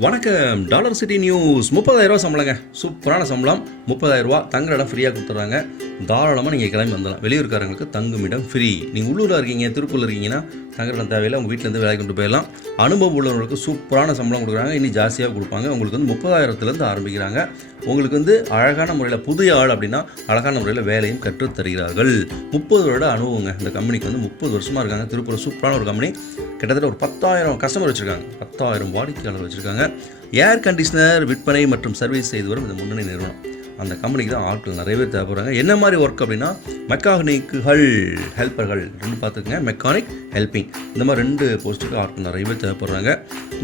வணக்கம். Dollar city news. முப்பதாயிரரூவா சம்பளங்க. சூப்பரான சம்பளம். முப்பதாயிரரூவா தங்குற இடம் ஃப்ரீயாக கொடுத்துட்றாங்க தாராளமாக நீங்கள் கிளம்பி வந்துடலாம். வெளியூர்காரங்களுக்கு தங்கும் இடம் ஃப்ரீ நீங்கள் உள்ளூரில் இருக்கீங்க திருப்பூரில் இருக்கீங்கன்னா தங்குற தேவையில்லை. உங்கள் வீட்டிலேருந்து வேலைக்கு கொண்டு போயிடலாம். அனுபவம் உள்ளவங்களுக்கு சூப்பரான சம்பளம் கொடுக்குறாங்க. இன்னும் ஜாஸ்தியாக கொடுப்பாங்க. உங்களுக்கு வந்து முப்பதாயிரத்துலேருந்து ஆரம்பிக்கிறாங்க. உங்களுக்கு வந்து அழகான முறையில் புதிய ஆள் அப்படின்னா அழகான முறையில் வேலையும் கற்றுத் தருகிறார்கள். முப்பது வருட அனுபவங்க. இந்த கம்பெனிக்கு வந்து முப்பது வருஷமாக இருக்காங்க. திருப்பூர் சூப்பரான ஒரு கம்பெனி கிட்டத்தட்ட ஒரு பத்தாயிரம் கஸ்டமர் வச்சுருக்காங்க. பத்தாயிரம் வாடிக்கையாளர் வச்சுருக்காங்க. ஏர் கண்டிஷனர் விற்பனை மற்றும் சர்வீஸ் செய்து வரும் இந்த முன்னணி நிறுவனம். அந்த கம்பெனிக்கு தான் ஆட்கள் நிறைய பேர் தேவைப்படுறாங்க. என்ன மாதிரி ஒர்க் அப்படின்னா மெக்கானிக்குகள் ஹெல்ப்பர்கள் ரெண்டு பார்த்துக்கங்க. மெக்கானிக் ஹெல்ப்பிங் இந்த மாதிரி ரெண்டு போஸ்ட்டுக்கு ஆர்ட் நிறைய பேர் தேவைப்படுறாங்க.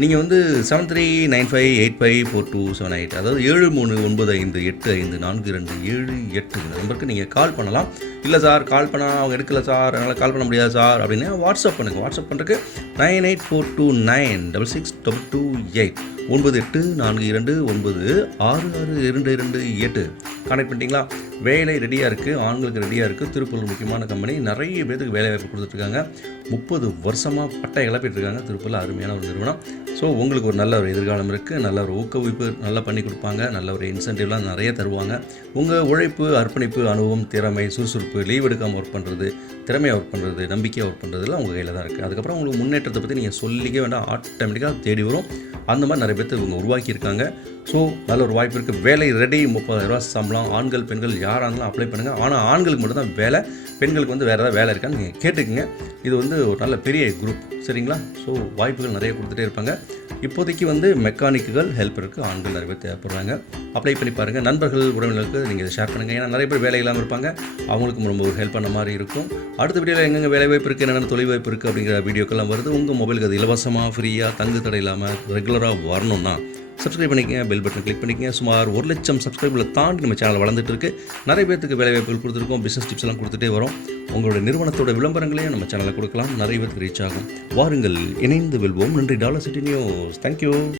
நீங்கள் வந்து seven three nine five eight five four two seven eight அதாவது ஏழு மூணு ஒன்பது ஐந்து எட்டு ஐந்து நான்கு ரெண்டு ஏழு எட்டு இந்த நம்பருக்கு நீங்கள் கால் பண்ணலாம். இல்லை சார் கால் பண்ணால் அவங்க எடுக்கல சார் அதனால் கால் பண்ண முடியாது சார் அப்படின்னு வாட்ஸ்அப் பண்ணுங்கள் வாட்ஸ்அப் பண்ணுறதுக்கு nine eight four two nine double six double two eight ஒன்பது எட்டு நான்கு இரண்டு ஒன்பது ஆறு ஆறு இரண்டு இரண்டு எட்டு. கனெக்ட் பண்ணிட்டீங்களா? வேலை ரெடியாக இருக்குது ஆண்களுக்கு ரெடியாக இருக்குது திருப்பூர் முக்கியமான கம்பெனி நிறைய பேருக்கு வேலை வாய்ப்பு கொடுத்துட்ருக்காங்க. முப்பது வருஷமாக பட்டை இழப்பிட்டு இருக்காங்க திருப்பூரில் அருமையான ஒரு நிறுவனம். ஸோ உங்களுக்கு ஒரு நல்ல ஒரு எதிர்காலம் இருக்குது நல்ல ஒரு ஊக்குவிப்பு நல்லா பண்ணி கொடுப்பாங்க. நல்ல ஒரு இன்சென்டிவ்லாம் நிறைய தருவாங்க. உங்கள் உழைப்பு அர்ப்பணிப்பு அனுபவம் திறமை சுறுசுறுப்பு லீவ் எடுக்காமல் ஒர்க் பண்ணுறது திறமையாக ஒர்க் பண்ணுறது நம்பிக்கையாக ஒர்க் பண்ணுறதுலாம் உங்கள் கையில் தான் இருக்குது அதுக்கப்புறம் உங்களுக்கு முன்னேற்றத்தை பற்றி நீங்கள் சொல்லிக்க வேண்டாம். ஆட்டோமேட்டிக்காக தேடி வரும். அந்த மாதிரி நிறைய பேர்த்து இவங்க உருவாக்கியிருக்காங்க. ஸோ நல்ல ஒரு வாய்ப்பு இருக்குது வேலை ரெடி முப்பதாயிரரூவா சம்பளம். ஆண்கள் பெண்கள் யாராக இருந்தாலும் அப்ளை பண்ணுங்கள் ஆனால் ஆண்களுக்கு மட்டும் தான் வேலை. பெண்களுக்கு வந்து வேறு ஏதாவது வேலை இருக்கான்னு நீங்கள் கேட்டுக்குங்க. இது வந்து ஒரு நல்ல பெரிய குரூப் சரிங்களா? ஸோ வாய்ப்புகள் நிறைய கொடுத்துட்டே இருப்பாங்க. இப்போதைக்கு வந்து மெக்கானிக்குகள் ஹெல்ப்பருக்கு ஆண்கள் நிறைய பேர் தேவைப்படுறாங்க. அப்ளை பண்ணி பாருங்கள் நண்பர்கள் உறவினர்களுக்கு நீங்கள் ஷேர் பண்ணுங்கள் ஏன்னா நிறைய பேர் வேலை இல்லாமல் இருப்பாங்க. அவங்களுக்கும் ரொம்ப ஒரு ஹெல்ப் பண்ண மாதிரி இருக்கும். அடுத்த வீடியோவில் எங்கெங்கே வேலை வாய்ப்பு இருக்குது என்னென்ன தொழில் வாய்ப்பு இருக்குது அப்படிங்கிற வீடியோக்கெல்லாம் வருது. உங்கள் மொபைலுக்கு அது இலவசமாக ஃப்ரீயாக தங்கு தடை இல்லாமல் ரெகுலராக வரணும்னா சப்ஸ்கிரைப் பண்ணிக்கங்க பெல் பட்டன் கிளிக் பண்ணிக்கங்க. சுமார் ஒரு லட்சம் சப்ஸ்கிரைபில் தாண்டி நம்ம சேனல் வளர்ந்துட்டு இருக்கு நிறைய பேருக்கு வேலை வாய்ப்புகள் கொடுத்துருக்கோம். பிஸ்னஸ் டிப்ஸ் எல்லாம் கொடுத்துட்டே வரோம். உங்களுடைய நிறுவனத்தோட விளம்பரங்களையும் நம்ம சேனலில் கொடுக்கலாம். நிறைய பேருக்கு ரீச் ஆகும். வாருங்கள் இணைந்து வெல்வோம். நன்றி. Dollar city news thank you